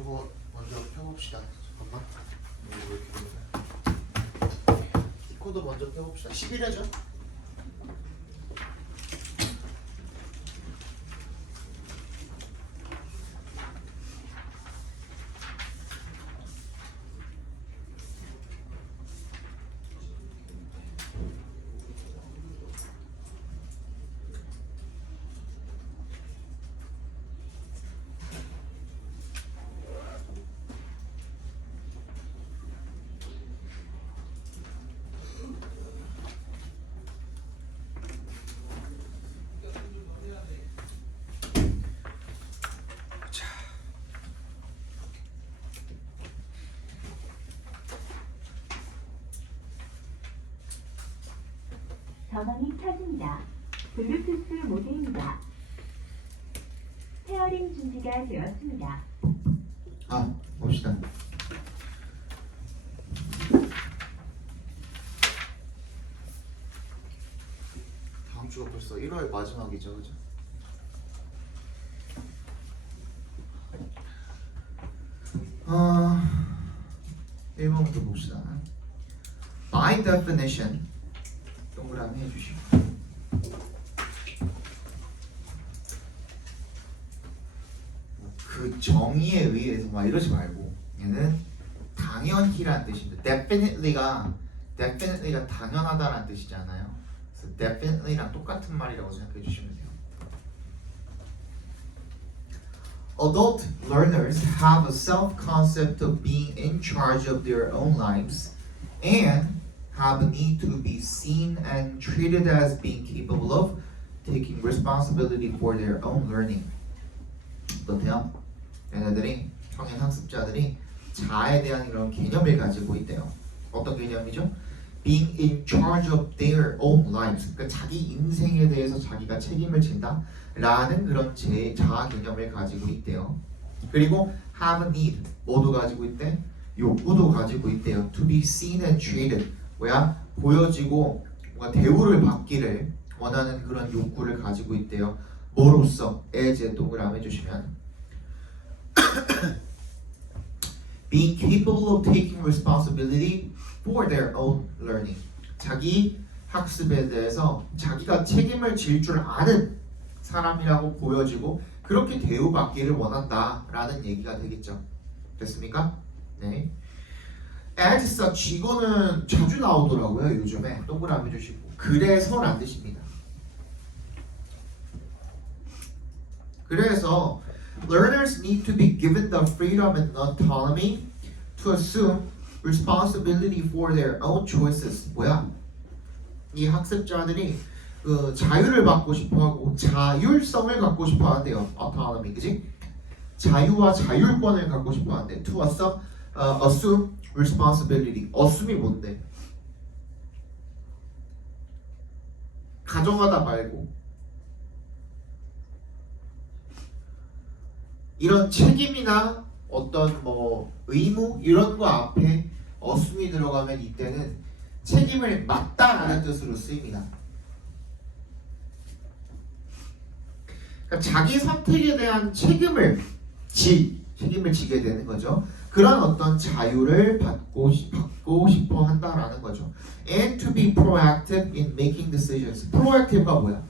저거 먼저 펴봅시다. 잠깐만. 이거 왜 이렇게 되냐? 이 코드 먼저 펴봅시다. 11회죠? 전원이 켜집니다. 블루투스 모드입니다. 페어링 준비가 되었습니다. 봅시다. 다음 주가 벌써 1월 마지막이죠, 그죠? 어, 1번부터 봅시다. By definition, 동그라미 해주시고. 그 정의에 의해서 막 이러지 말고, 얘는 당연히란 뜻입니다. definitely가 당연하다라는 뜻이잖아요. 그래서 definitely랑 똑같은 말이라고 생각해 주시면 돼요. Adult learners have a self-concept of being in charge of their own lives and have a need to be seen and treated as being capable of taking responsibility for their own learning. 어때요? 얘네들이 청년 학습자들이 자아에 대한 이런 개념을 가지고 있대요. 어떤 개념이죠? Being in charge of their own lives. 그러니까 자기 인생에 대해서 자기가 책임을 진다 라는 그런 자아 개념을 가지고 있대요. 그리고 have a need, 뭐도 가지고 있대? 욕구도 가지고 있대요. To be seen and treated, 뭐야? 보여지고 뭔가 대우를 받기를 원하는 그런 욕구를 가지고 있대요. 뭐로써? as에 동그라미 해주시면 being capable of taking responsibility for their own learning. 자기 학습에 대해서 자기가 책임을 질 줄 아는 사람이라고 보여지고 그렇게 대우받기를 원한다라는 얘기가 되겠죠. 됐습니까? 네. As such, 이거는 자주 나오더라고요. 요즘에 동그라미 주시고 그래서란 뜻입니다. 그래서 learners need to be given the freedom and autonomy to assume responsibility for their own choices. 뭐야? 이 학습자들이 그 자유를 받고 싶어하고 자율성을 갖고 싶어한대요. autonomy, 그지? 자유와 자율권을 갖고 싶어한대. To assume responsibility. assume이 뭔데? 가정하다 말고 이런 책임이나 어떤 뭐 의무 이런 거 앞에 assume이 들어가면 이때는 책임을 맡다라는 뜻으로 쓰입니다. 그러니까 자기 선택에 대한 책임을 지게 되는 거죠. 그런 어떤 자유를 받고 싶어 한다라는 거죠. And to be proactive in making decisions. proactive가 뭐야?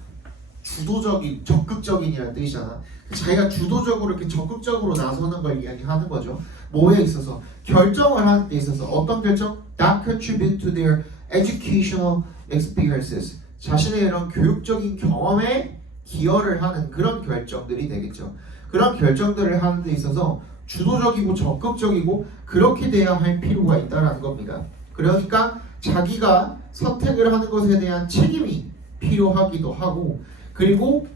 주도적인, 적극적인이라는 뜻이잖아. 자기가 주도적으로 이렇게 적극적으로 나서는 걸 이야기하는 거죠. 뭐에 있어서? 결정을 하는 데 있어서. 어떤 결정? That contribute to their educational experiences. 자신의 이런 교육적인 경험에 기여를 하는 그런 결정들이 되겠죠. 그런 결정들을 하는 데 있어서 주도적이고 적극적이고 그렇게 돼야 할 필요가 있다는 겁니다. 그러니까 자기가 선택을 하는 것에 대한 책임이 필요하기도 하고 그리고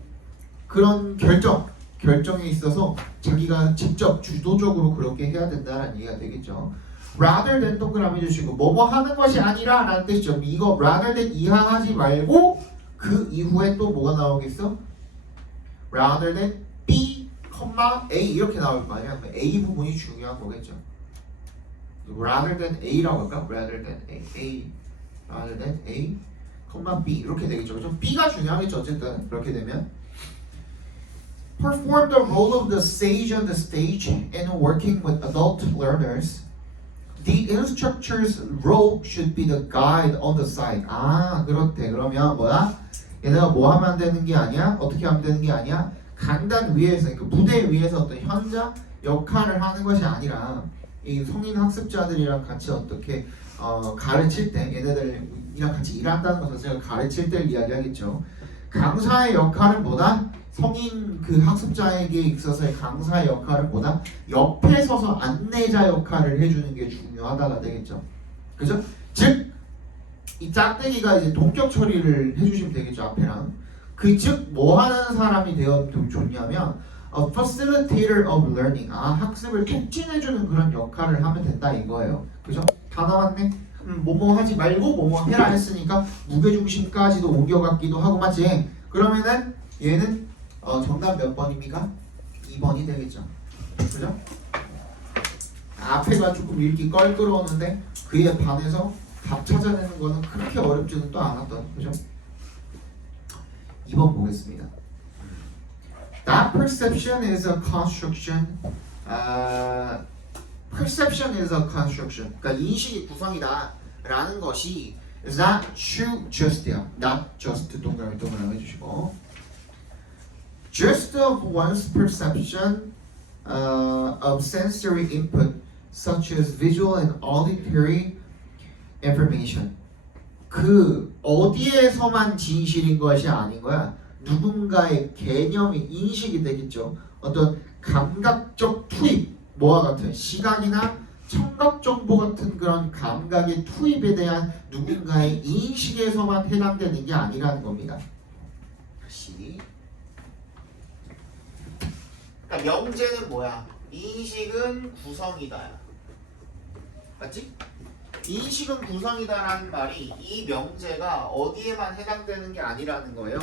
그런 결정에 있어서 자기가 직접 주도적으로 그렇게 해야 된다는 얘기가 되겠죠. rather than 동그라미 주시고 뭐뭐 하는 것이 아니라 라는 뜻이죠. 이거 rather than 이항하지 말고 그 이후에 또 뭐가 나오겠어? rather than B, A 이렇게 나올 거 아니야. A 부분이 중요한 거겠죠. rather than A라고 할까? rather than A rather than A, B 이렇게 되겠죠. 좀 B가 중요하겠죠. 어쨌든 그렇게 되면 perform the role of the sage on the stage in working with adult learners. The instructor's role should be the guide on the side. 아, 그렇대. 그러면 뭐야? 얘네가 뭐 하면 되는 게 아니야? 어떻게 하면 되는 게 아니야? 강단 위에서, 그 무대 위에서 어떤 현자 역할을 하는 것이 아니라 이 성인 학습자들이랑 같이 어떻게 가르칠 때 얘네들이랑 같이 일한다는 것은 제가 가르칠 때를 이야기하겠죠. 강사의 역할은 뭐다? 성인 그 학습자에게 있어서의 강사의 역할은 뭐다? 옆에 서서 안내자 역할을 해주는 게 중요하다가 되겠죠. 그죠? 즉, 이 짝대기가 이제 동격 처리를 해주시면 되겠죠, 앞에랑. 그 즉, 뭐 하는 사람이 되어도 좋냐면, a facilitator of learning. 아, 학습을 촉진해주는 그런 역할을 하면 된다 이거예요. 그죠? 다 나왔네? 뭐뭐 하지 말고 뭐뭐 해라 했으니까 무게중심까지도 옮겨갔기도 하고, 맞지? 그러면은 얘는 정답 몇 번입니까? 2번이 되겠죠. 그죠? 앞에가 조금 읽기 껄끄러웠는데 그에 반해서 답 찾아내는 거는 그렇게 어렵지는 또 않았던. 그죠? 2번 보겠습니다. That perception is a construction. Perception is a construction. 그러니까 인식이 구성이다라는 것이 is not true just야. Not just 동그라미 해주시고. Just of one's perception of sensory input, such as visual and auditory information. 그 어디에서만 진실인 것이 아닌 거야. 누군가의 개념이 인식이 되겠죠. 어떤 감각적 투입, 뭐와 같은 시각이나 청각 정보 같은 그런 감각의 투입에 대한 누군가의 인식에서만 해당되는 게 아니라는 겁니다. 다시. 그러니까 명제는 뭐야? 인식은 구성이다. 맞지? 인식은 구성이다라는 말이 이 명제가 어디에만 해당되는 게 아니라는 거예요.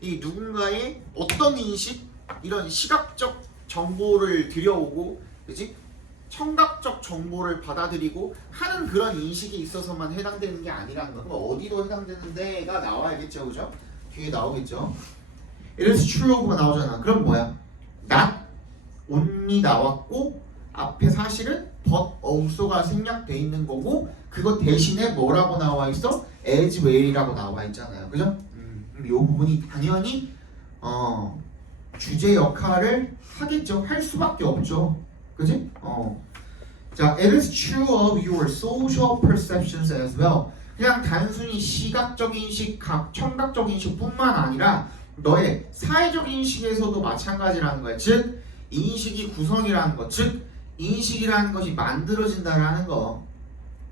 이 누군가의 어떤 인식, 이런 시각적 정보를 들여오고, 그렇지? 청각적 정보를 받아들이고 하는 그런 인식이 있어서만 해당되는 게 아니라는 거. 그럼 어디로 해당되는 데가 나와야겠죠, 그죠? 뒤에 나오겠죠. It is true가 나오잖아. 그럼 뭐야? Not only 나왔고 앞에 사실은 but also가 생략돼 있는 거고 그거 대신에 뭐라고 나와 있어? as well이라고 나와 있잖아요, 그죠? 이 부분이 당연히 주제 역할을 하겠죠. 할 수밖에 없죠. 그지? 자, it is true of your social perceptions as well. 그냥 단순히 시각적 인식, 청각적 인식뿐만 아니라 너의 사회적 인식에서도 마찬가지라는 거야. 즉, 인식이 구성이라는 거, 즉 인식이라는 것이 만들어진다라는 거,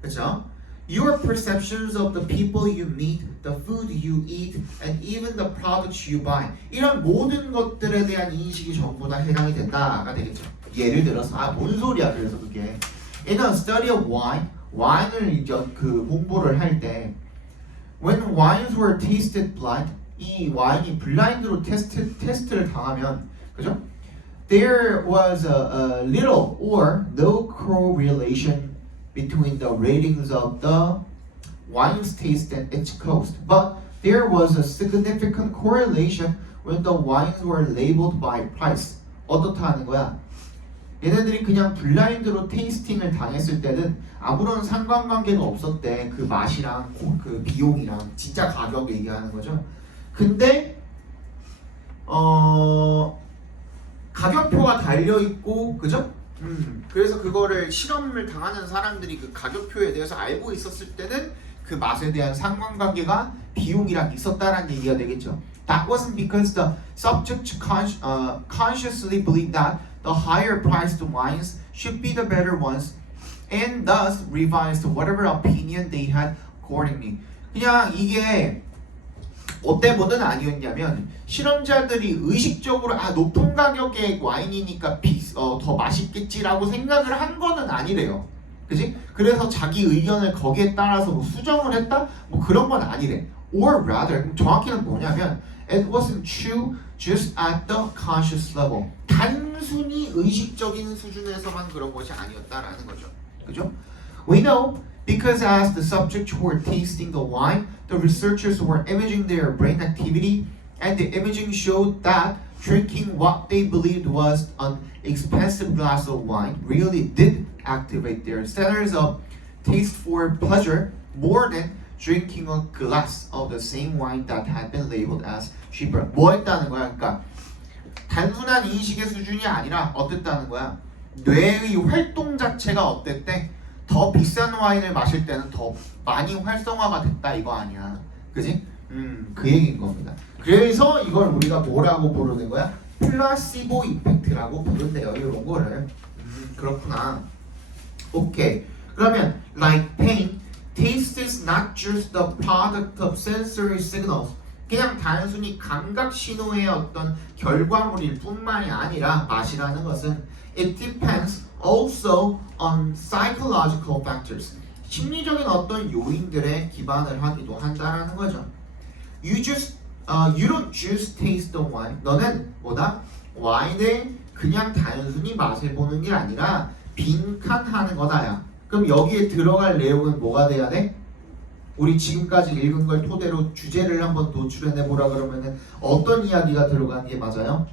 그렇죠? Your perceptions of the people you meet, the food you eat, and even the products you buy. 이런 모든 것들에 대한 인식이 전부 다 해당이 된다가 되겠죠. 예를 들어서 뭔 소리야? 그래서 그게 in a study of wine, 와인을 이제 그 공부를 할 때 when wines were tasted blind, 이 와인이 블라인드로 테스트를 당하면, 그죠? There was a little or no correlation between the ratings of the wine's taste and its cost, but there was a significant correlation when the wines were labeled by price. 어떻다는 거야? 얘네들이 그냥 블라인드로 테이스팅을 당했을 때는 아무런 상관관계가 없었대. 그 맛이랑 그 비용이랑 진짜 가격 얘기하는 거죠. 근데 가격표가 달려 있고, 그죠? 그래서 그거를 실험을 당하는 사람들이 그 가격표에 대해서 알고 있었을 때는 그 맛에 대한 상관관계가 비용이랑 있었다라는 얘기가 되겠죠. That wasn't because the subject consciously believed that the higher priced wines should be the better ones and thus revised whatever opinion they had accordingly. 그냥 이게 어때보는 아니었냐면 실험자들이 의식적으로 높은 가격의 와인이니까 더 맛있겠지라고 생각을 한 거는 아니래요. 그지? 그래서 자기 의견을 거기에 따라서 뭐 수정을 했다? 뭐 그런 건 아니래. Or rather, 정확히는 뭐냐면 it wasn't true just at the conscious level. 단순히 의식적인 수준에서만 그런 것이 아니었다라는 거죠. 그죠? We know because as the subjects were tasting the wine, the researchers were imaging their brain activity, and the imaging showed that drinking what they believed was an expensive glass of wine really did activate their centers of taste for pleasure more than drinking a glass of the same wine that had been labeled as cheaper. 뭐 했다는 거야? 그러니까 단순한 인식의 수준이 아니라 어땠다는 거야? 뇌의 활동 자체가 어땠대? 더 비싼 와인을 마실 때는 더 많이 활성화가 됐다 이거 아니야. 그지? 그 얘기인 겁니다. 그래서 이걸 우리가 뭐라고 부르는 거야? 플라시보 이펙트라고 부른대요. 이런 거를. 그렇구나. 오케이. 그러면 like pain, taste is not just the product of sensory signals. 그냥 단순히 감각 신호의 어떤 결과물일 뿐만이 아니라 맛이라는 것은 it depends also on psychological factors. 심리적인 어떤 요인들에 기반을 하기도 한다라는 거죠. You don't just taste the wine. 너는 뭐다? 와인을 그냥 단순히 맛을 보는 게 아니라 빈칸하는 거다야. 그럼 여기에 들어갈 내용은 뭐가 돼야 돼? 우리 지금까지 읽은 걸 토대로 주제를 한번 도출해내 보라 그러면은 어떤 이야기가 들어간 게 맞아요?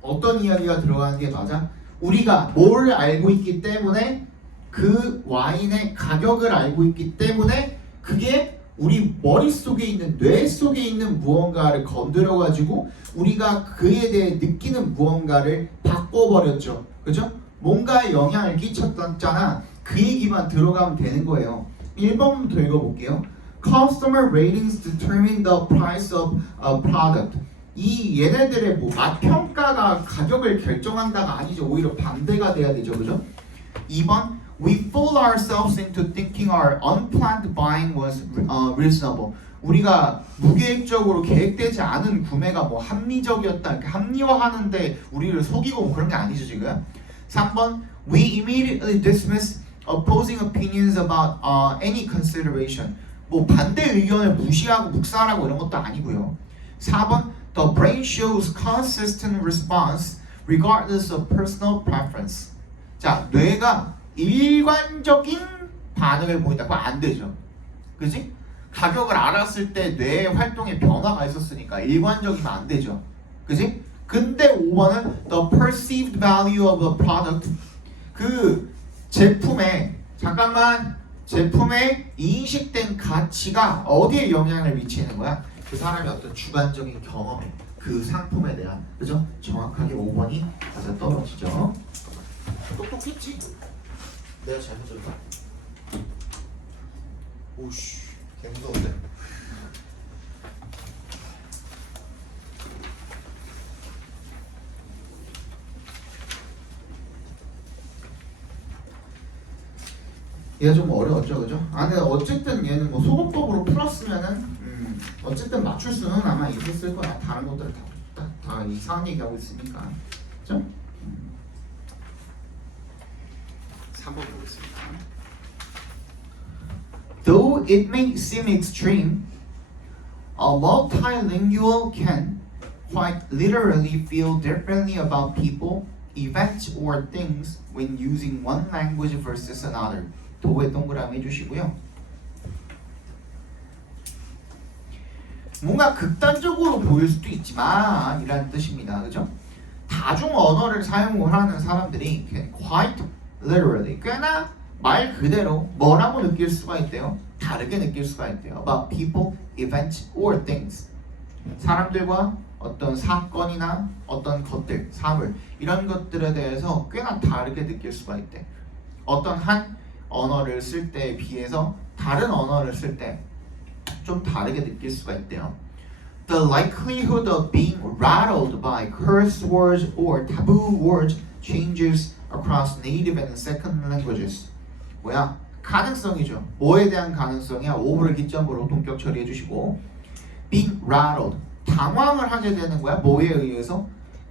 어떤 이야기가 들어가는 게 맞아? 우리가 뭘 알고 있기 때문에 그 와인의 가격을 알고 있기 때문에 그게 우리 머릿속에 있는 뇌 속에 있는 무언가를 건드려 가지고 우리가 그에 대해 느끼는 무언가를 바꿔버렸죠. 그죠? 뭔가에 영향을 끼쳤잖아. 그 얘기만 들어가면 되는 거예요. 1번부터 읽어볼게요. Customer ratings determine the price of a product. 이 얘네들의 뭐 맛평가가 가격을 결정한다가 아니죠. 오히려 반대가 돼야 되죠. 그죠? 2번 We fool ourselves into thinking our unplanned buying was reasonable. 우리가 무계획적으로 계획되지 않은 구매가 뭐 합리적이었다 이렇게 합리화하는데 우리를 속이고 뭐 그런 게 아니죠 지금. 3번 We immediately dismiss opposing opinions about any consideration. 뭐 반대 의견을 무시하고 묵살하고 이런 것도 아니고요. 4번 The brain shows consistent response regardless of personal preference. 자, 뇌가 일관적인 반응을 보인다. 그거 안 되죠. 그지? 가격을 알았을 때 뇌의 활동에 변화가 있었으니까 일관적이면 안 되죠. 그지? 근데 5번은 the perceived value of a product. 그 제품의 제품의 인식된 가치가 어디에 영향을 미치는 거야? 그 사람의 어떤 주관적인 경험에 그 상품에 대한 그죠? 정확하게 5번이 맞아 떨어지죠. 똑똑했지? 내가 잘못했다. 오씨, 개 무서운데. 얘가 좀 어려웠죠, 그죠? 아, 근데 어쨌든 얘는 뭐 소거법으로 풀었으면은 어쨌든 맞출 수는 아마 있었을 거야. 다른 것들 다 이상한 얘기하고 있으니까, 그죠? 3번 보겠습니다. Though it may seem extreme, a multilingual can quite literally feel differently about people, events, or things when using one language versus another. 도에 동그라미 해주시고요. 뭔가 극단적으로 보일 수도 있지만 이라는 뜻입니다. 그죠? 다중 언어를 사용을 하는 사람들이 quite literally 꽤나 말 그대로 뭐라고 느낄 수가 있대요? 다르게 느낄 수가 있대요. About people, events, or things. 사람들과 어떤 사건이나 어떤 것들, 사물 이런 것들에 대해서 꽤나 다르게 느낄 수가 있대. 어떤 한 언어를 쓸 때에 비해서 다른 언어를 쓸 때 좀 다르게 느낄 수가 있대요. The likelihood of being rattled by curse words or taboo words changes across native and second languages. 뭐야? 가능성이죠. 뭐에 대한 가능성이야? 오브를 기점으로 동격 처리해 주시고 being rattled. 당황을 하게 되는 거야. 뭐에 의해서?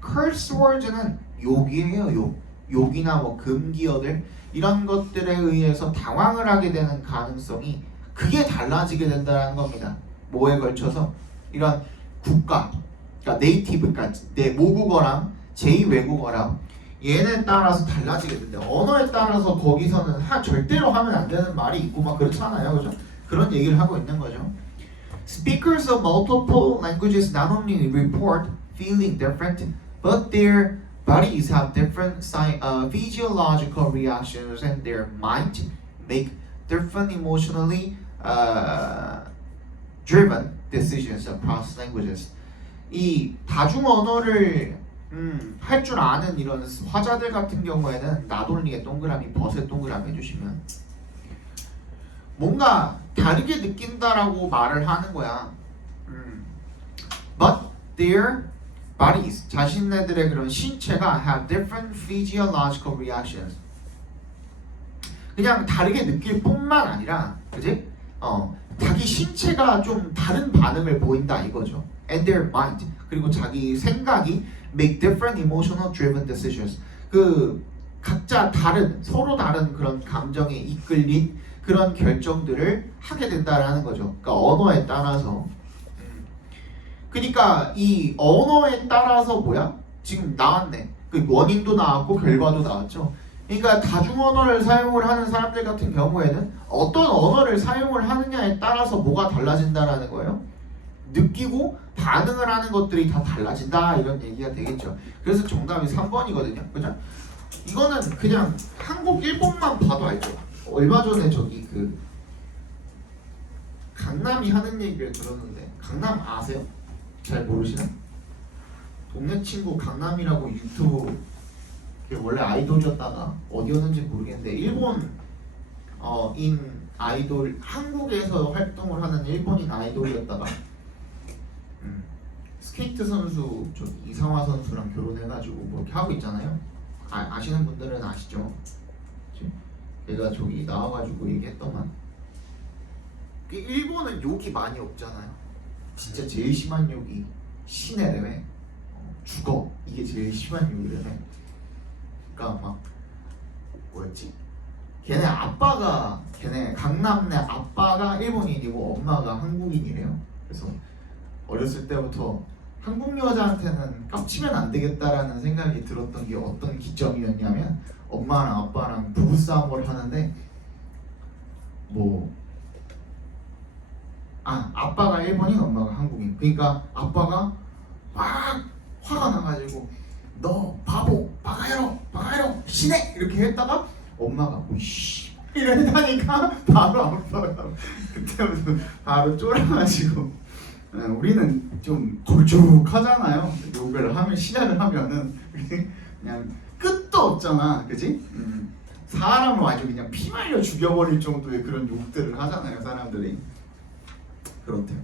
curse words는 욕이에요. 욕. 욕이나 뭐 금기어들 이런 것들에 의해서 당황을 하게 되는 가능성이 그게 달라지게 된다는 겁니다. 뭐에 걸쳐서? 이런 국가, 그러니까 네이티브, 그러니까 내 모국어랑 제2외국어랑 얘네 따라서 달라지게 된대. 언어에 따라서 거기서는 절대로 하면 안 되는 말이 있고 막 그렇잖아요, 그죠? 그런 얘기를 하고 있는 거죠. Speakers of multiple languages not only report feeling different, but their bodies have different physiological reactions, and their mind make different emotionally driven decisions across languages. 이 다중 언어를 할 줄 아는 이런 화자들 같은 경우에는 나돌리의 동그라미, 벗의 동그라미 해주시면 뭔가 다르게 느낀다라고 말을 하는 거야. But their bodies, 자신네들의 그런 신체가 have different physiological reactions. 그냥 다르게 느낄 뿐만 아니라, 그지? 자기 신체가 좀 다른 반응을 보인다 이거죠. And their mind, 그리고 자기 생각이 make different emotional driven decisions. 그 각자 다른, 서로 다른 그런 감정에 이끌린 그런 결정들을 하게 된다라는 거죠. 그러니까 언어에 따라서. 그러니까 이 언어에 따라서 뭐야? 지금 나왔네. 그 원인도 나왔고 결과도 나왔죠. 그러니까 다중 언어를 사용을 하는 사람들 같은 경우에는 어떤 언어를 사용을 하느냐에 따라서 뭐가 달라진다라는 거예요. 느끼고 반응을 하는 것들이 다 달라진다 이런 얘기가 되겠죠. 그래서 정답이 3번이거든요. 그죠? 이거는 그냥 한국 일본만 봐도 알죠. 얼마 전에 저기 그 강남이 하는 얘기를 들었는데 강남 아세요? 잘 모르시나? 동네 친구 강남이라고 유튜브 원래 아이돌이었다가 어디였는지 모르겠는데 일본 인 아이돌 한국에서 활동을 하는 일본인 아이돌이었다가 스케이트 선수 저 이상화 선수랑 결혼해가지고 뭐 이렇게 하고 있잖아요. 아시는 분들은 아시죠? 제가 저기 나와가지고 얘기했더만 일본은 욕이 많이 없잖아요. 진짜 제일 심한 욕이 신해래매 죽어 이게 제일 심한 욕이래매. 그러니까 막 뭐였지? 걔네 강남네 아빠가 일본인이고 엄마가 한국인이래요. 그래서 어렸을 때부터 한국 여자한테는 깝치면 안 되겠다라는 생각이 들었던 게 어떤 기점이었냐면 엄마랑 아빠랑 부부싸움을 하는데 아빠가 일본인 엄마가 한국인. 그러니까 아빠가 막 화가 나가지고 너 바보 바가야로 신해 이렇게 했다가 엄마가 오이씨 이랬다니까 바로 아빠가 그때부터 바로 쫄아가지고 우리는 좀 걸쭉하잖아요. 욕을 하면 시작을 하면은 그냥 끝도 없잖아, 그지? 사람을 아주 그냥 피 말려 죽여버릴 정도의 그런 욕들을 하잖아요, 사람들이. 그렇대요.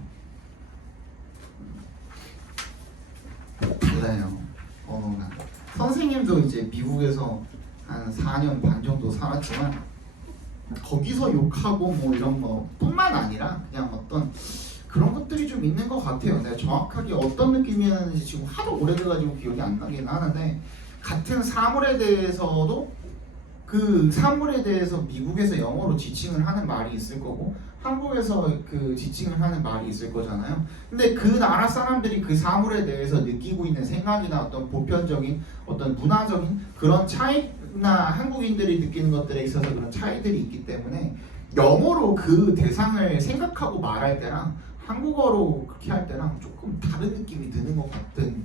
달라요, 언어가. 선생님도 이제 미국에서 한 4년 반 정도 살았지만 거기서 욕하고 뭐 이런 거뿐만 아니라 그냥 어떤 그런 것들이 좀 있는 것 같아요. 내가 정확하게 어떤 느낌이었는지 지금 하도 오래돼가지고 기억이 안 나긴 하는데 같은 사물에 대해서도 그 사물에 대해서 미국에서 영어로 지칭을 하는 말이 있을 거고 한국에서 그 지칭을 하는 말이 있을 거잖아요. 근데 그 나라 사람들이 그 사물에 대해서 느끼고 있는 생각이나 어떤 보편적인 어떤 문화적인 그런 차이나 한국인들이 느끼는 것들에 있어서 그런 차이들이 있기 때문에 영어로 그 대상을 생각하고 말할 때랑 한국어로 그렇게 할 때랑 조금 다른 느낌이 드는 것 같은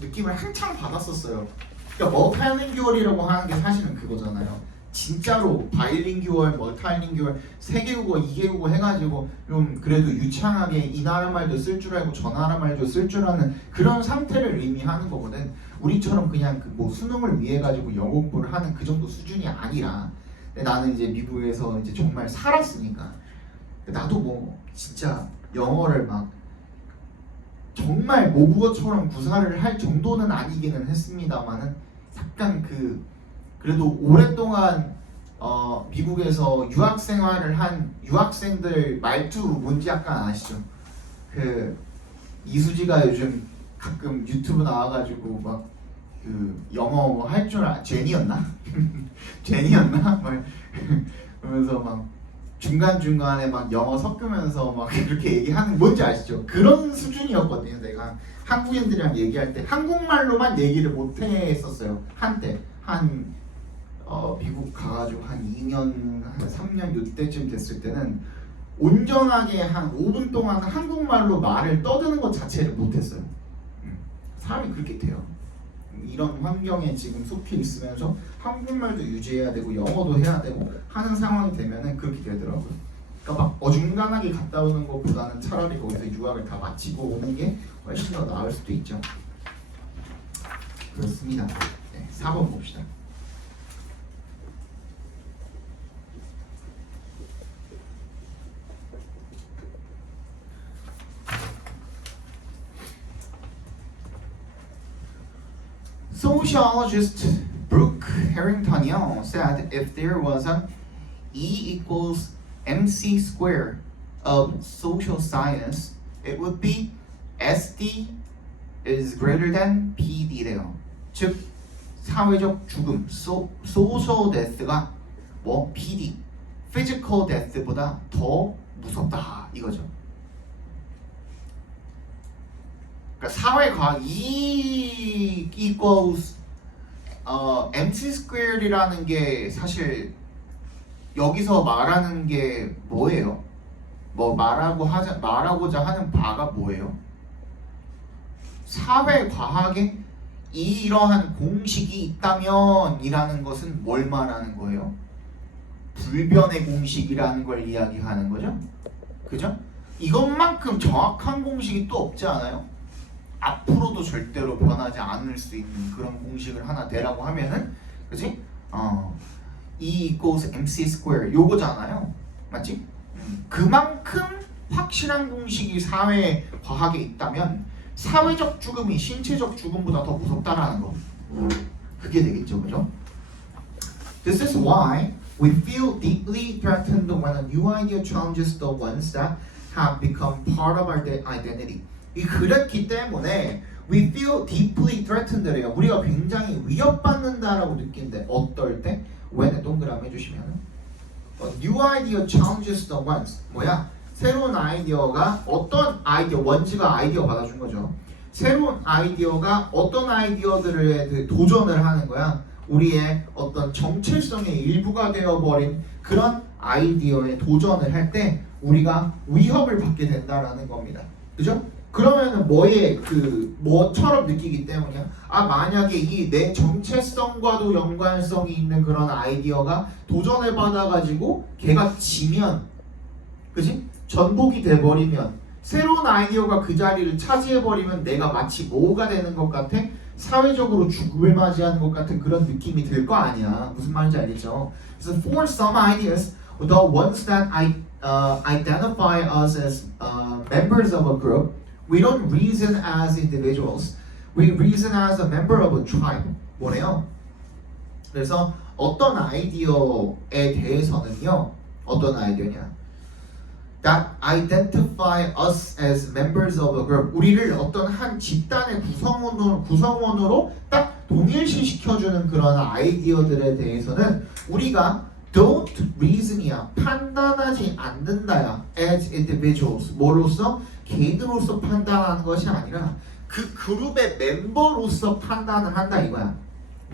느낌을 한창 받았었어요. 그러니까 멀티링규얼이라고 하는 게 사실은 그거잖아요. 진짜로 바이링규얼, 멀티링규얼, 3개국어, 2개국어 해가지고 좀 그래도 유창하게 이 나라 말도 쓸 줄 알고 저 나라 말도 쓸 줄 아는 그런 상태를 의미하는 거거든. 우리처럼 그냥 뭐 수능을 위해 가지고 영어 공부를 하는 그 정도 수준이 아니라. 근데 나는 이제 미국에서 이제 정말 살았으니까 나도 뭐 진짜 영어를 막 정말 모국어처럼 구사를 할 정도는 아니기는 했습니다만은 약간 그래도 오랫동안 미국에서 유학 생활을 한 유학생들 말투 뭔지 약간 아시죠? 그 이수지가 요즘 가끔 유튜브 나와가지고 막 영어 할 줄 제니였나? 제니였나? 막 그러면서 막 중간중간에 막 영어 섞으면서 막 그렇게 얘기하는 뭔지 아시죠? 그런 수준이었거든요. 내가 한국인들이랑 얘기할 때 한국말로만 얘기를 못 했었어요. 한때 미국 가가지고 한 2년, 한 3년 요때쯤 됐을 때는 온전하게 한 5분 동안 한국말로 말을 떠드는 것 자체를 못했어요. 사람이 그렇게 돼요. 이런 환경에 지금 속해 있으면서 한국말도 유지해야 되고 영어도 해야 되고 하는 상황이 되면은 그렇게 되더라고요. 그러니까 막 어중간하게 갔다 오는 것보다는 차라리 거기서 유학을 다 마치고 오는 게 훨씬 더 나을 수도 있죠. 그렇습니다. 네, 4번 봅시다. Sociologist Brooke Harrington이요 said if there was an E equals MC square of social science, it would be SD is greater than PD래요. 즉 사회적 죽음, social death가 뭐 PD, physical death보다 더 무섭다 이거죠. 그러니까 사회과학 E equals MC square이라는 게 사실 여기서 말하는 게 뭐예요? 뭐 말하고자 하는 바가 뭐예요? 사회과학에 이러한 공식이 있다면 이라는 것은 뭘 말하는 거예요? 불변의 공식이라는 걸 이야기하는 거죠? 그죠? 이것만큼 정확한 공식이 또 없지 않아요? 앞으로도 절대로 변하지 않을 수 있는 그런 공식을 하나 대라고 하면은 그치? E equals MC square 요거잖아요. 맞지? 그만큼 확실한 공식이 사회과학에 있다면 사회적 죽음이 신체적 죽음보다 더 무섭다라는 거. 그게 되겠죠, 그죠? This is why we feel deeply threatened when a new idea challenges the ones that have become part of our identity. 그렇기 때문에 we feel deeply threatened래요. 우리가 굉장히 위협받는다라고 느낀대. 어떨 때? when 동그라미 해주시면 a new idea challenges the ones. 뭐야? 새로운 아이디어가 어떤 아이디어, 원지가 아이디어 받아준 거죠. 새로운 아이디어가 어떤 아이디어들에 도전을 하는 거야. 우리의 어떤 정체성의 일부가 되어버린 그런 아이디어에 도전을 할 때 우리가 위협을 받게 된다라는 겁니다. 그죠? 그러면은 뭐처럼 느끼기 때문이야? 만약에 이 내 정체성과도 연관성이 있는 그런 아이디어가 도전을 받아가지고 걔가 지면, 그지? 전복이 돼버리면, 새로운 아이디어가 그 자리를 차지해버리면 내가 마치 뭐가 되는 것 같아? 사회적으로 죽음을 맞이하는 것 같은 그런 느낌이 들 거 아니야. 무슨 말인지 알겠죠? 그래서 for some ideas, the ones that identify us as members of a group, we don't reason as individuals. We reason as a member of a tribe. 뭐래요? 그래서 어떤 아이디어에 대해서는요. 어떤 아이디어냐? That identify us as members of a group. 우리를 어떤 한 집단의 구성원으로 딱 동일시시켜주는 그런 아이디어들에 대해서는 우리가 don't reason이야. 판단하지 않는다야. As individuals. 뭐로서? 개인으로서 판단하는 것이 아니라 그 그룹의 멤버로서 판단을 한다 이거야.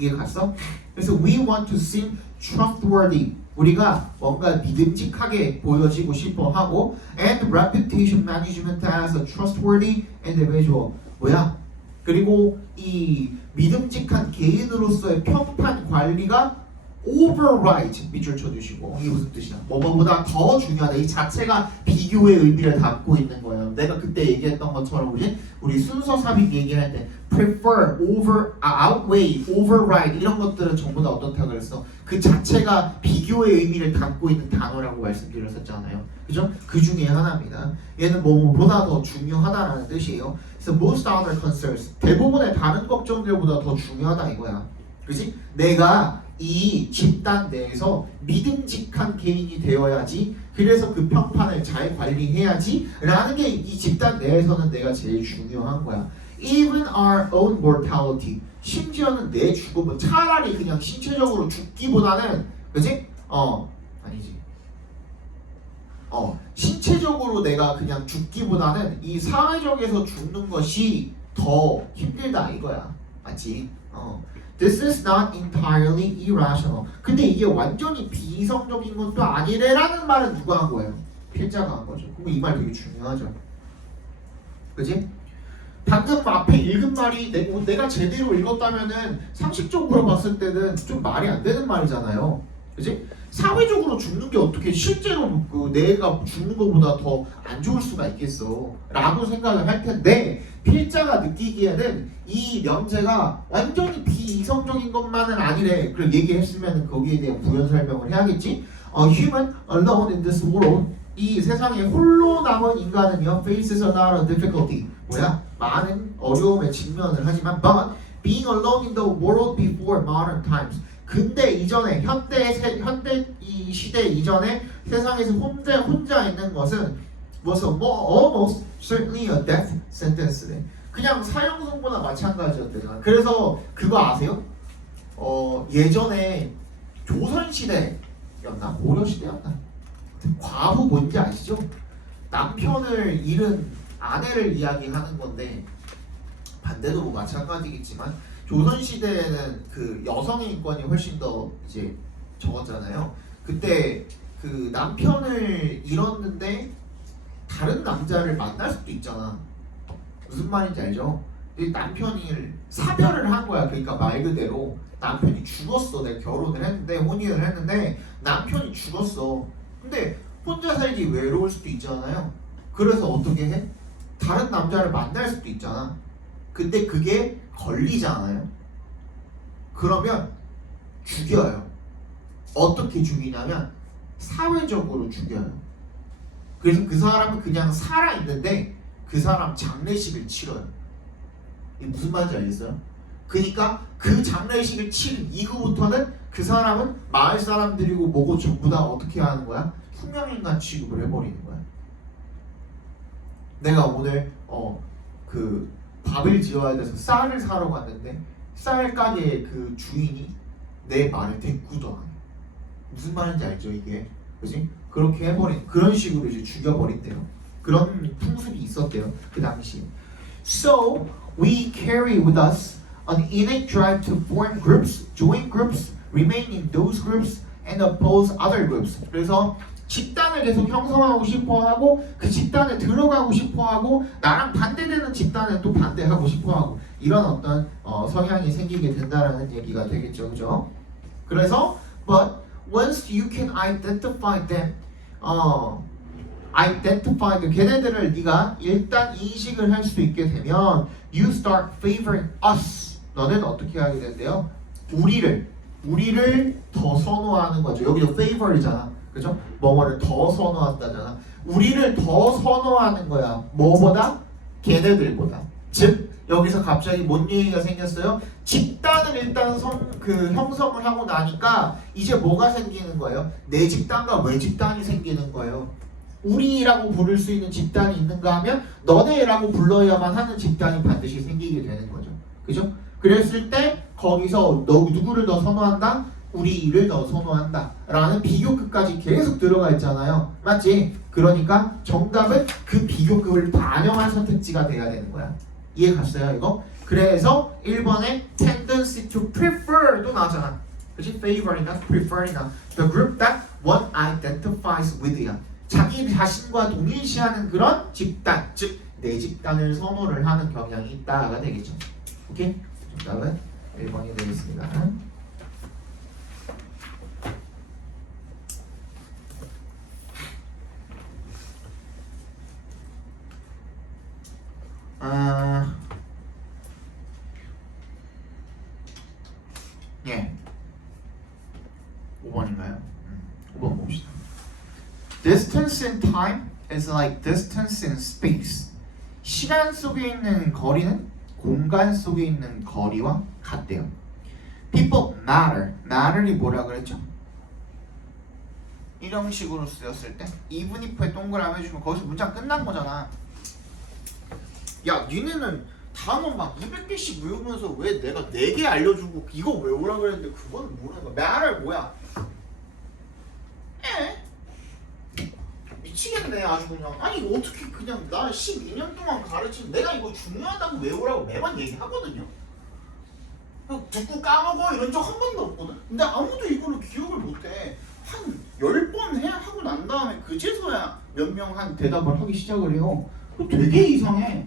이해 갔어? 그래서 we want to seem trustworthy. 우리가 뭔가 믿음직하게 보여지고 싶어 하고 and reputation management as a trustworthy individual. 뭐야? 그리고 이 믿음직한 개인으로서의 평판 관리가 override 밑줄 쳐주시고 이게 무슨 뜻이야? 뭐뭐보다 더 중요하다. 이 자체가 비교의 의미를 담고 있는 거예요. 내가 그때 얘기했던 것처럼 우리 순서 삽입 얘기할 때 prefer, outweigh, override 이런 것들은 전부 다 어떻다 그랬어? 그 자체가 비교의 의미를 담고 있는 단어라고 말씀드렸었잖아요. 그죠? 그 중에 하나입니다. 얘는 뭐보다 더 중요하다라는 뜻이에요. 그래서 most other concerns 대부분의 다른 걱정들보다 더 중요하다 이거야. 그렇지? 내가 이 집단 내에서 믿음직한 개인이 되어야지. 그래서 그 평판을 잘 관리해야지 라는 게 이 집단 내에서는 내가 제일 중요한 거야. Even our own mortality. 심지어는 내 죽음은 차라리 그냥 신체적으로 죽기보다는 그지? 아니지. 신체적으로 내가 그냥 죽기보다는 이 사회적에서 죽는 것이 더 힘들다 이거야. 맞지? This is not entirely irrational. 근데 이게 완전히 비이성적인 것도 아니래라는 말은 누가 한 거예요? 필자가 한 거죠. 그럼 이 말 되게 중요하죠. 그지? 방금 앞에 읽은 말이 내가 제대로 읽었다면은 상식적으로 봤을 때는 좀 말이 안 되는 말이잖아요. 그지? 사회적으로 죽는 게 어떻게 실제로 내가 죽는 것보다 더 안 좋을 수가 있겠어 라고 생각을 할 텐데 필자가 느끼기에는 이 명제가 완전히 비이성적인 것만은 아니래. 그걸 얘기했으면 거기에 대한 부연 설명을 해야겠지. Human alone in this world, 이 세상에 홀로 남은 인간은요 faces a lot of difficulty, 뭐야? 많은 어려움에 직면을 하지만 but being alone in the world before modern times, 근대 이전에 현대 이 시대 이전에 세상에서 혼자 있는 것은 was almost certainly a death sentence. 그냥 사형 선고나 마찬가지였대요. 그래서 그거 아세요? 예전에 조선 시대였나 고려 시대였나 과부 뭔지 아시죠? 남편을 잃은 아내를 이야기하는 건데 반대도 뭐 마찬가지겠지만 조선 시대에는 그 여성의 인권이 훨씬 더 이제 적었잖아요. 그때 그 남편을 잃었는데 다른 남자를 만날 수도 있잖아. 무슨 말인지 알죠? 남편이 사별을 한 거야. 그러니까 말 그대로 남편이 죽었어. 내가 결혼을 했는데 혼인을 했는데 남편이 죽었어. 근데 혼자 살기 외로울 수도 있잖아요. 그래서 어떻게 해? 다른 남자를 만날 수도 있잖아. 근데 그게 걸리잖아요. 그러면 죽여요. 어떻게 죽이냐면 사회적으로 죽여요. 그래서 그 사람은 그냥 살아있는데 그 사람 장례식을 치러요. 이게 무슨 말인지 알겠어요? 그러니까 그 장례식을 치른 이후부터는 그 사람은 마을 사람들이고 뭐고 전부 다 어떻게 하는 거야? 투명인간 취급을 해버리는 거야. 내가 오늘 그 밥을 지어야 돼서 쌀을 사러 갔는데 쌀 가게의 그 주인이 내 말을 대꾸도 안 해. 무슨 말인지 알죠 이게? 그지? 그렇게 해버린 그런 식으로 이제 죽여버린대요. 그런 풍습이 있었대요 그 당시. So we carry with us an innate drive to form groups, join groups, remain in those groups, and oppose other groups. 그래서 집단을 계속 형성하고 싶어하고 그 집단에 들어가고 싶어하고 나랑 반대되는 집단에 또 반대하고 싶어하고 이런 어떤 성향이 생기게 된다라는 얘기가 되겠죠, 그죠? 그래서 but once you can identify them, 걔네들을 네가 일단 인식을 할 수 있게 되면 you start favoring us. 너는 어떻게 하게 된대요? 우리를 더 선호하는 거죠. 여기도 favor이잖아. 그죠? 뭐뭐를 더 선호한다잖아. 우리를 더 선호하는 거야. 뭐보다? 걔네들보다. 즉 여기서 갑자기 뭔 얘기가 생겼어요? 집단을 일단 형성을 하고 나니까 이제 뭐가 생기는 거예요? 내 집단과 외 집단이 생기는 거예요. 우리라고 부를 수 있는 집단이 있는가 하면 너네라고 불러야만 하는 집단이 반드시 생기게 되는 거죠. 그죠? 그랬을 때 거기서 너 누구를 더 선호한다? 우리를 더 선호한다 라는 비교급까지 계속 들어가 있잖아요. 맞지? 그러니까 정답은 그 비교급을 반영한 선택지가 돼야 되는 거야. 이해 갔어요 이거? 그래서 1번에 tendency to prefer도 나오잖아. 그치? favor이나 prefer이나 the group that one identifies with야. 자기 자신과 동일시하는 그런 집단, 즉 내 집단을 선호를 하는 경향이 있다가 되겠죠. 오케이? 정답은 1번이 되겠습니다. 예. 5번인가요? 5번 봅시다. Distance in time is like distance in space. 시간 속에 있는 거리는 공간 속에 있는 거리와 같대요. People matter. matter이 뭐라 그랬죠? 이런 식으로 쓰였을 때 even if에 동그라미 해주면 거기서 문장 끝난 거잖아. 야, 니네는 단어 막 200개씩 외우면서 왜 내가 4개 알려주고 이거 외우라 그랬는데 그건 모르는 거야. matter 뭐야? 미치겠네. 돼 아주 그냥. 아니 이거 어떻게 그냥 나 12년 동안 가르친 내가 이거 중요하다고 외우라고 매번 얘기하거든요. 듣고 까먹어 이런 적 한 번도 없거든. 근데 아무도 이거를 기억을 못해. 한 10번 하고 난 다음에 그제서야 몇 명 한 대답을 하기 시작을 해요. 그거 되게 이상해.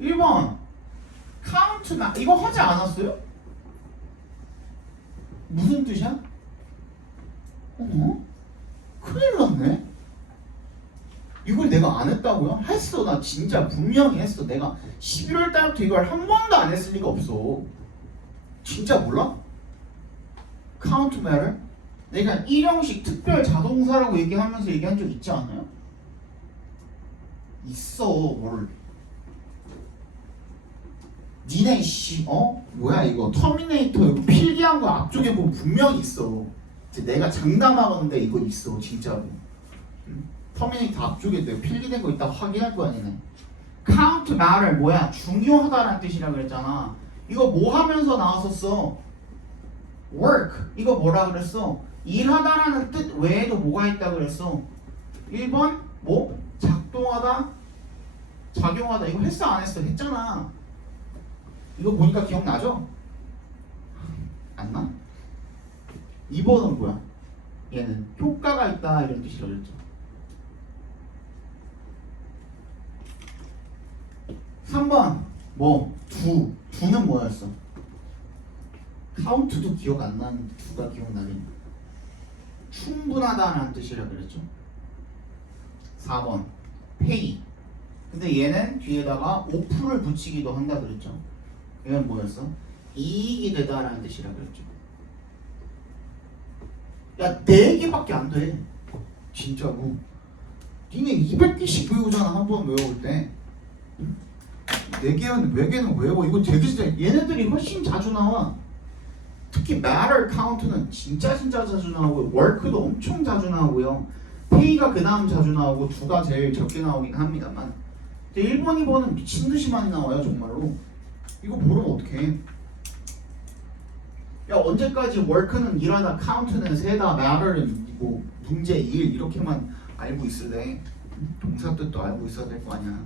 1번 카운트나 이거 하지 않았어요? 무슨 뜻이야? 큰일 났네. 이걸 내가 안 했다고요? 했어. 나 진짜 분명히 했어. 내가 11월 달부터 이걸 한 번도 안 했을 리가 없어. 진짜 몰라? 카운트 매tter? 내가 일형식 특별 자동사라고 얘기하면서 얘기한 적 있지 않아요? 있어. 뭘 니네 뭐야 이거 터미네이터 이거 필기한 거 앞쪽에 보면 분명히 있어. 내가 장담하건데 이거 있어 진짜로. 터미네이터 앞쪽에 내가 필기된 거 있다 확인할 거 아니네. 카운트 매tter 뭐야? 중요하다라는 뜻이라 그랬잖아. 이거 뭐 하면서 나왔었어? work. 이거 뭐라 그랬어? 일하다라는 뜻 외에도 뭐가 있다 그랬어? 1번 뭐? 작동하다, 작용하다. 이거 했어 안 했어? 했잖아. 이거 보니까 기억나죠? 안 나? 2번은 뭐야? 얘는 효과가 있다 이런 뜻이라고 그랬죠. 3번 뭐? 두는 뭐였어? 카운트도 기억 안 나는데 두가 기억나긴. 충분하다는 뜻이라 그랬죠. 4번 pay. 근데 얘는 뒤에다가 5%를 붙이기도 한다 그랬죠. 얘는 뭐였어? 이익이 되다라는 뜻이라 그랬죠. 야 4개밖에 안 돼. 진짜로. 니네 200개씩 외우잖아 한 번 외울 때. 4개는 외워. 이거 되게 진짜 얘네들이 훨씬 자주 나와. 특히 matter count는 진짜 자주 나오고 work도 엄청 자주 나오고요. pay가 그 다음 자주 나오고 두가 제일 적게 나오긴 합니다만 1번, 2번은 미친듯이 많이 나와요 정말로. 이거 모르면 어떡해. 야 언제까지 work는 일하다 count는 세다 matter는 뭐 문제 일 이렇게만 알고 있을래. 동사 뜻도 알고 있어야 될 거 아니야.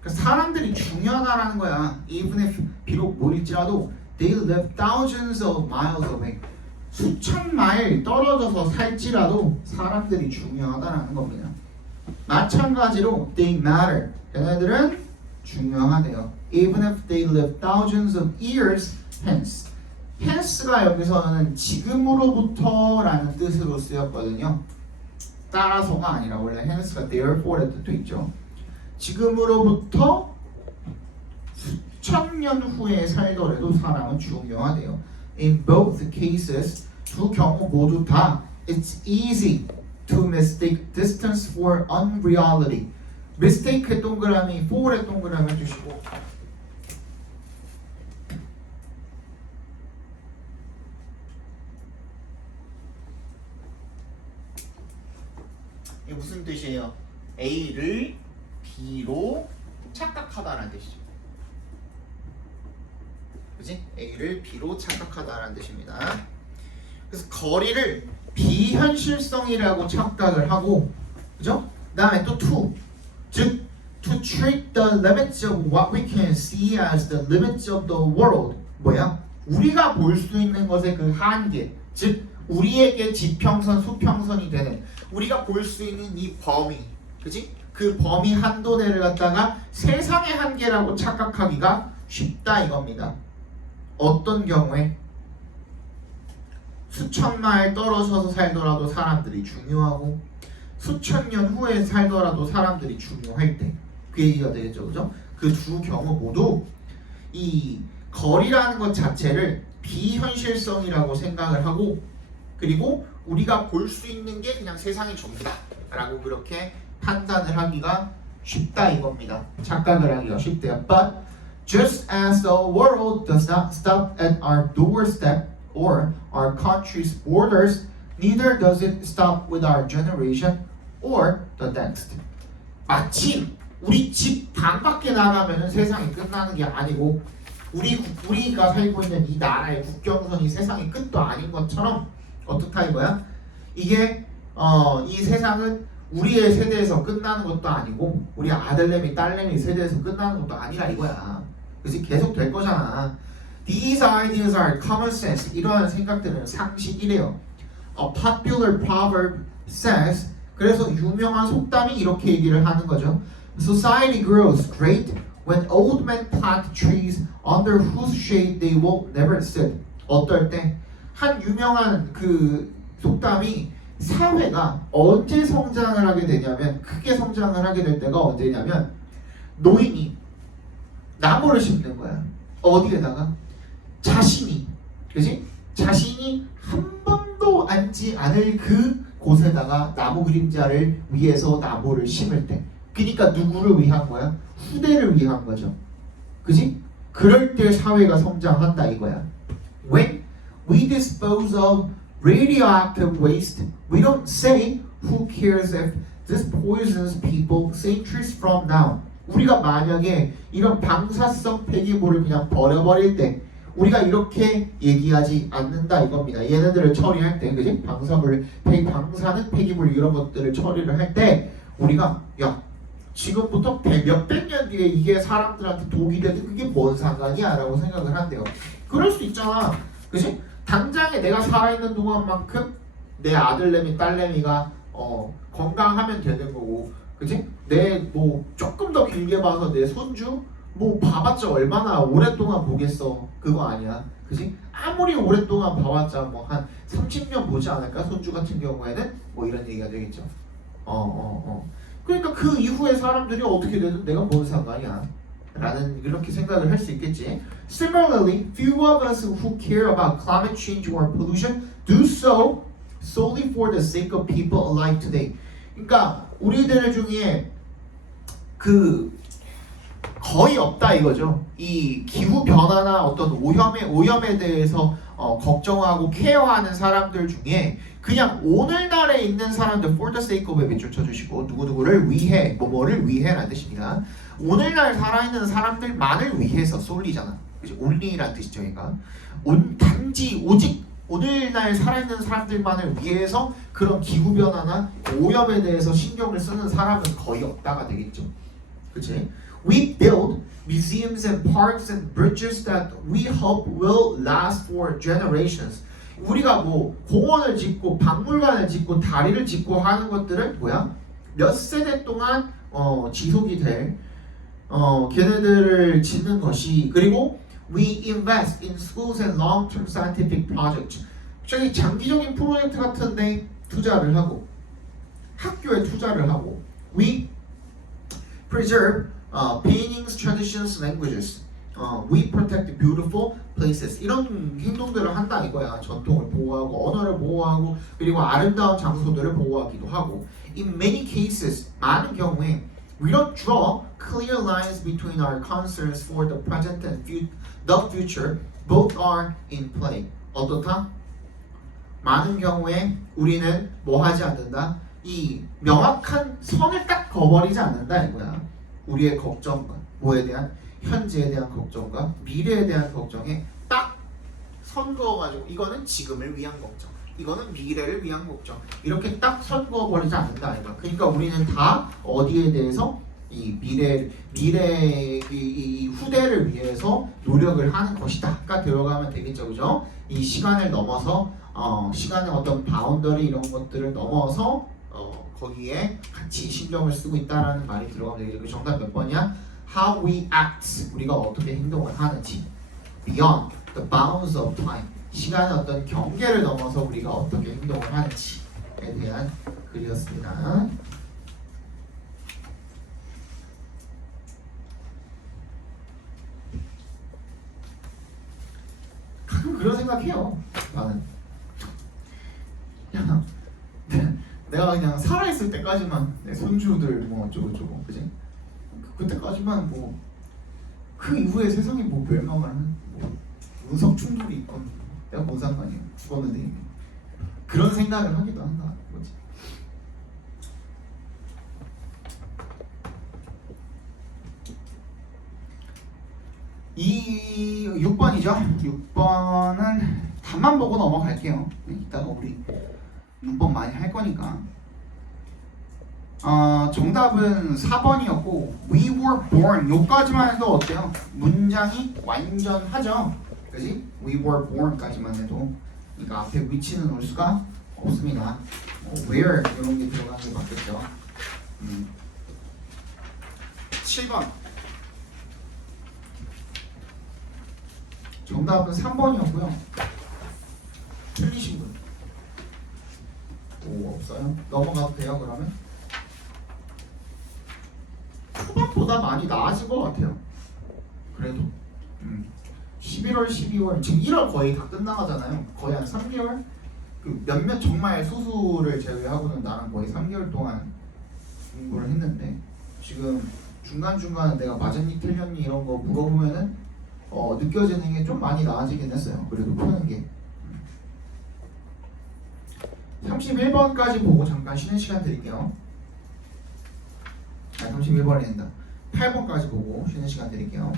그러니까 사람들이 중요하다라는 거야. Even if 비록 멀일지라도 they live thousands of miles away. 수천 마일 떨어져서 살지라도 사람들이 중요하다라는 겁니다. 마찬가지로 they matter. 얘네들은 중요하대요. Even if they live thousands of years hence. hence가 여기서는 지금으로부터라는 뜻으로 쓰였거든요. 따라서가 아니라 원래 hence가 therefore의 뜻도 있죠. 지금으로부터 수천 년 후에 살더라도 사람은 중요하대요. In both cases, 두 경우 모두 다 it's easy to mistake distance for unreality. mistake의 동그라미, for의 동그라미 해주시고 이게 무슨 뜻이에요? A를 B로 착각하다라는 뜻이죠. 그치? A를 B로 착각하다라는 뜻입니다. 그래서 거리를 비현실성이라고 착각을 하고, 그죠? 그 다음에 또 to, 즉 to treat the limits of what we can see as the limits of the world. 뭐야? 우리가 볼 수 있는 것의 그 한계, 즉 우리에게 지평선, 수평선이 되는 우리가 볼 수 있는 이 범위, 그치? 그 범위 한도내를 갖다가 세상의 한계라고 착각하기가 쉽다 이겁니다. 어떤 경우에? 수천 마일 떨어져서 살더라도 사람들이 중요하고 수천 년 후에 살더라도 사람들이 중요할 때 그 얘기가 되겠죠, 그죠? 그 두 경우 모두 이 거리라는 것 자체를 비현실성이라고 생각을 하고, 그리고 우리가 볼 수 있는 게 그냥 세상의 전부다 라고 그렇게 판단을 하기가 쉽다 이겁니다. 착각을 하기가 쉽대요. But just as the world does not stop at our doorstep or our country's borders, neither does it stop with our generation or the next. 마침 우리 집 방 밖에 나가면 세상이 끝나는 게 아니고 우리가 살고 있는 이 나라의 국경선이 세상의 끝도 아닌 것처럼 어떻다 이거야? 이게 이 세상은 우리의 세대에서 끝나는 것도 아니고 우리 아들내미 딸내미 세대에서 끝나는 것도 아니라 이거야. 그래서 계속 될 거잖아. These ideas are common sense. 이러한 생각들은 상식이래요. A popular proverb says. 그래서 유명한 속담이 이렇게 얘기를 하는 거죠. Society grows great when old men plant trees under whose shade they will never sit. 어떨 때 한 유명한 그 속담이 사회가 언제 성장을 하게 되냐면 크게 성장을 하게 될 때가 언제냐면 노인이 나무를 심는 거야. 어디에다가? 자신이, 그지? 자신이 한 번도 앉지 않을 그 곳에다가 나무 그림자를 위해서 나무를 심을 때, 그러니까 누구를 위한 거야? 후대를 위한 거죠. 그지? 그럴 때 사회가 성장한다 이거야. When we dispose of radioactive waste, we don't say who cares if this poisons people centuries from now. 우리가 만약에 이런 방사성 폐기물을 그냥 버려버릴 때 우리가 이렇게 얘기하지 않는다 이겁니다. 얘네들을 처리할 때, 그지? 방사는 폐기물 이런 것들을 처리를 할 때 우리가 야 지금부터 몇백 년 뒤에 이게 사람들한테 독이 돼도 그게 뭔 상관이야 라고 생각을 한대요. 그럴 수 있잖아. 그지? 당장에 내가 살아있는 동안만큼 내 아들내미 딸내미가 건강하면 되는 거고, 그지? 내 뭐 조금 더 길게 봐서 내 손주 뭐 봐봤자 얼마나 오랫동안 보겠어. 그거 아니야. 그지? 아무리 오랫동안 봐봤자 뭐 한 30년 보지 않을까? 손주 같은 경우에는 뭐 이런 얘기가 되겠죠. 그러니까 그 이후에 사람들이 어떻게 되든 내가 뭔 상관이야 라는 이렇게 생각을 할 수 있겠지. Similarly, few of us who care about climate change or pollution do so solely for the sake of people alive today. 그러니까 우리들 중에 그 거의 없다 이거죠. 이 기후 변화나 어떤 오염에 대해서 걱정하고 케어하는 사람들 중에 그냥 오늘날에 있는 사람들 for the sake of에 밑줄 쳐주시고 누구누구를 위해 뭐뭐를 위해라는 뜻입니다. 오늘날 살아있는 사람들만을 위해서 solely잖아. 그치? only라는 뜻이죠. 그러니까 단지 오직 오늘날 살아있는 사람들만을 위해서 그런 기후 변화나 오염에 대해서 신경을 쓰는 사람은 거의 없다가 되겠죠. 그치? We build museums and parks and bridges that we hope will last for generations. 우리가 뭐 공원을 짓고 박물관을 짓고 다리를 짓고 하는 것들은 뭐야? 몇 세대 동안 지속이 될 걔네들을 짓는 것이, 그리고 we invest in schools and long-term scientific projects. 저기 장기적인 프로젝트 같은데 투자를 하고 학교에 투자를 하고 we preserve paintings, traditions, languages. We protect beautiful places. 이런 행동들을 한다 이거야. 전통을 보호하고 언어를 보호하고 그리고 아름다운 장소들을 보호하기도 하고. In many cases, 많은 경우에 we don't draw clear lines between our concerns for the present and the future. Both are in play. 어떻다? 많은 경우에 우리는 뭐 하지 않는다? 이 명확한 선을 딱 그어버리지 않는다 이거야. 우리의 걱정과 뭐에 대한 현재에 대한 걱정과 미래에 대한 걱정에 딱 선 그어가지고 이거는 지금을 위한 걱정, 이거는 미래를 위한 걱정, 이렇게 딱 선 그어버리지 않는다 이거. 그러니까 우리는 다 어디에 대해서 이 이 후대를 위해서 노력을 하는 것이다가 들어가면 되겠죠, 그죠? 이 시간을 넘어서 시간의 어떤 바운더리 이런 것들을 넘어서 거기에 같이 신경을 쓰고 있다라는 말이 들어가면 되겠죠. 그 정답 몇 번이야? How we act, 우리가 어떻게 행동을 하는지. Beyond the bounds of time, 시간의 어떤 경계를 넘어서 우리가 어떻게 행동을 하는지에 대한 글이었습니다. 가끔 그런 생각해요. 나는 내가 그냥 살아있을 때까지만 내 손주들 뭐 어쩌고저쩌고, 그지? 그때까지만 뭐 그 이후에 세상이 뭐 멸망을 하는 뭐 운석 충돌이 있건 내가 뭔 상관이야. 죽었는데 이미. 그런 생각을 하기도 한다. 뭐지? 이 6번이죠. 6번은 답만 보고 넘어갈게요. 이따가 우리 문법 많이 할 거니까. 정답은 4번이었고 We were born 요까지만 해도 어때요? 문장이 완전하죠? 그지? We were born까지만 해도 그러니까 앞에 which는 올 수가 없습니다. where 이런 게 들어가는 게 맞겠죠? 7번 정답은 3번이었고요. 틀리신 분? 오, 없어요? 넘어가도 돼요 그러면? 초반보다 많이 나아진 것 같아요. 그래도 11월, 12월 지금 1월 거의 다 끝나가잖아요. 거의 한 3개월? 그 몇몇 정말 소수를 제외하고는 나는 거의 3개월 동안 공부를 했는데 지금 중간중간에 내가 맞았니 틀렸니 이런 거 물어보면은 느껴지는 게 좀 많이 나아지긴 했어요. 그래도 푸는 게 31번까지 보고 잠깐 쉬는 시간 드릴게요. 31번이 된다. 8번까지 보고 쉬는 시간 드릴게요.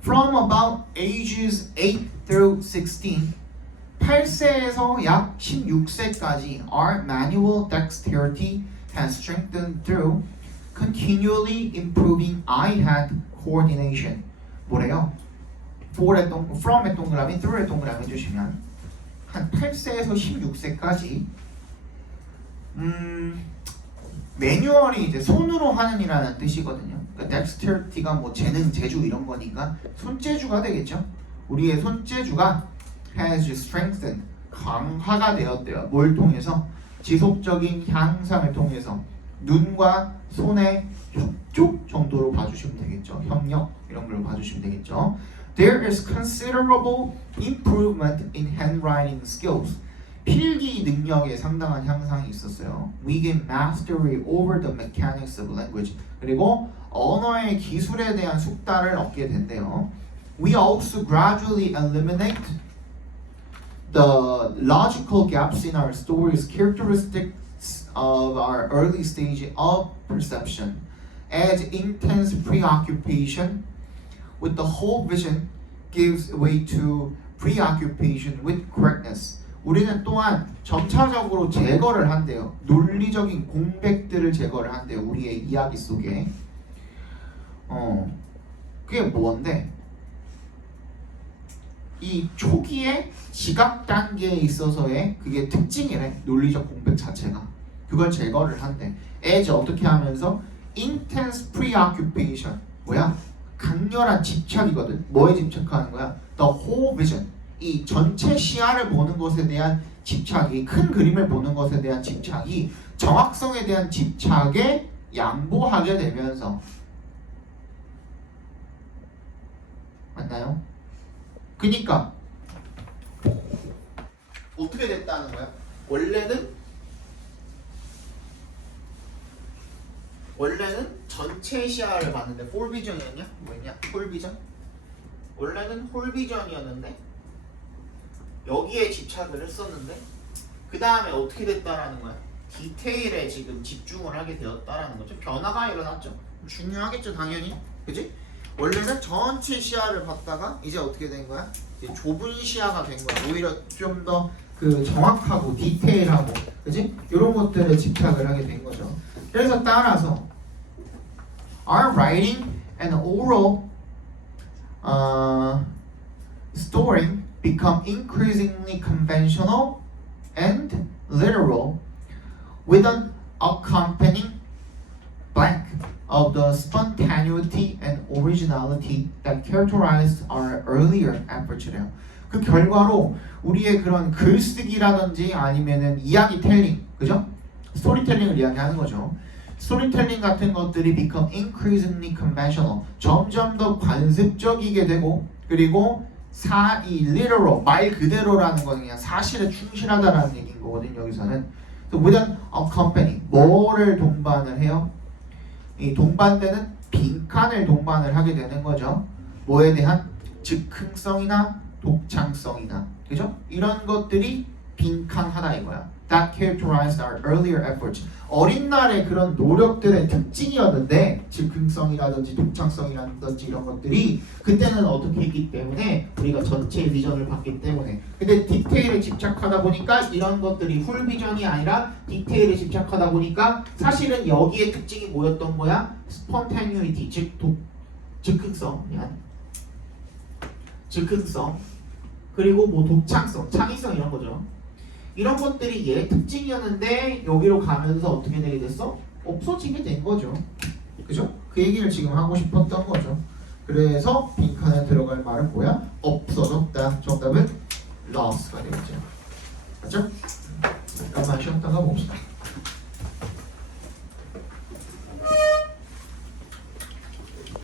From about ages 8 through 16 8세에서 약 16세까지 our manual dexterity has strengthened through continually improving eye-hand coordination. 뭐래요? from의 동그라미, through의 동그라미 해주시면 한 8세에서 16세까지 매뉴얼이 이제 손으로 하는 이라는 뜻이거든요. 그러니까 dexterity가 뭐 재능, 재주 이런 거니까 손재주가 되겠죠. 우리의 손재주가 has strengthened 강화가 되었대요. 뭘 통해서? 지속적인 향상을 통해서 눈과 손의 협조 정도로 봐주시면 되겠죠. 협력 이런 걸로 봐주시면 되겠죠. There is considerable improvement in handwriting skills. 필기 능력에 상당한 향상이 있었어요. We gain mastery over the mechanics of language. 그리고 언어의 기술에 대한 숙달을 얻게 된대요. We also gradually eliminate the logical gaps in our stories, characteristics of our early stage of perception, as intense preoccupation with the whole vision gives way to preoccupation with correctness. 우리는 또한 점차적으로 제거를 한대요. 논리적인 공백들을 제거를 한대요. 우리의 이야기 속에. 그게 뭔데? 이 초기의 지각 단계에 있어서의 그게 특징이래. 논리적 공백 자체가. 그걸 제거를 한대. as 어떻게 하면서? intense preoccupation. 뭐야? 강렬한 집착이거든. 뭐에 집착하는 거야? The whole vision. 이 전체 시야를 보는 것에 대한 집착이, 큰 그림을 보는 것에 대한 집착이 정확성에 대한 집착에 양보하게 되면서, 맞나요? 그니까 어떻게 됐다는 거야? 원래는 전체 시야를 봤는데 홀 비전이었냐? 뭐였냐? 홀 비전? 원래는 홀 비전이었는데 여기에 집착을 했었는데 그 다음에 어떻게 됐다라는 거야? 디테일에 지금 집중을 하게 되었다라는 거죠. 변화가 일어났죠. 중요하겠죠, 당연히. 그지? 원래는 전체 시야를 봤다가 이제 어떻게 된 거야? 이제 좁은 시야가 된 거야. 오히려 좀 더 그 정확하고 디테일하고, 그지? 이런 것들에 집착을 하게 된 거죠. 그래서 따라서 our writing and oral story become increasingly conventional and literal with an accompanying blank of the spontaneity and originality that characterized our earlier efforts래요. 그 결과로 우리의 그런 글쓰기라든지 아니면은 이야기 텔링, 그죠? 스토리텔링을 이야기하는 거죠. 스토리텔링 같은 것들이 become increasingly conventional, 점점 더 관습적이게 되고, 그리고 이 literal, 말 그대로라는 건 그냥 사실에 충실하다라는 얘기인 거거든. 여기서는 with an accompany, 뭐를 동반을 해요? 이 동반되는 빈칸을 동반을 하게 되는 거죠. 뭐에 대한 즉흥성이나 독창성이나, 그죠? 이런 것들이 빈칸 하나 이거야. That characterized our earlier efforts. 어린 날의 그런 노력들의 특징이었는데 즉흥성이라든지 독창성이라든지 이런 것들이 그때는 어떻게 했기 때문에 우리가 전체 비전을 봤기 때문에 근데 디테일에 집착하다 보니까 이런 것들이 풀 비전이 아니라 디테일에 집착하다 보니까 사실은 여기에 특징이 뭐였던 거야? spontaneity 즉 즉흥성 즉흥성 그리고 뭐 독창성, 창의성 이런 거죠. 이런 것들이 얘 특징이었는데 여기로 가면서 어떻게 되게 됐어? 없어지게 된 거죠. 그죠? 그 얘기를 지금 하고 싶었던 거죠. 그래서 빈칸에 들어갈 말은 뭐야? 없어졌다. 정답은 lost가 되겠죠. 맞죠? 그럼 만 쉬었다가 봅시다.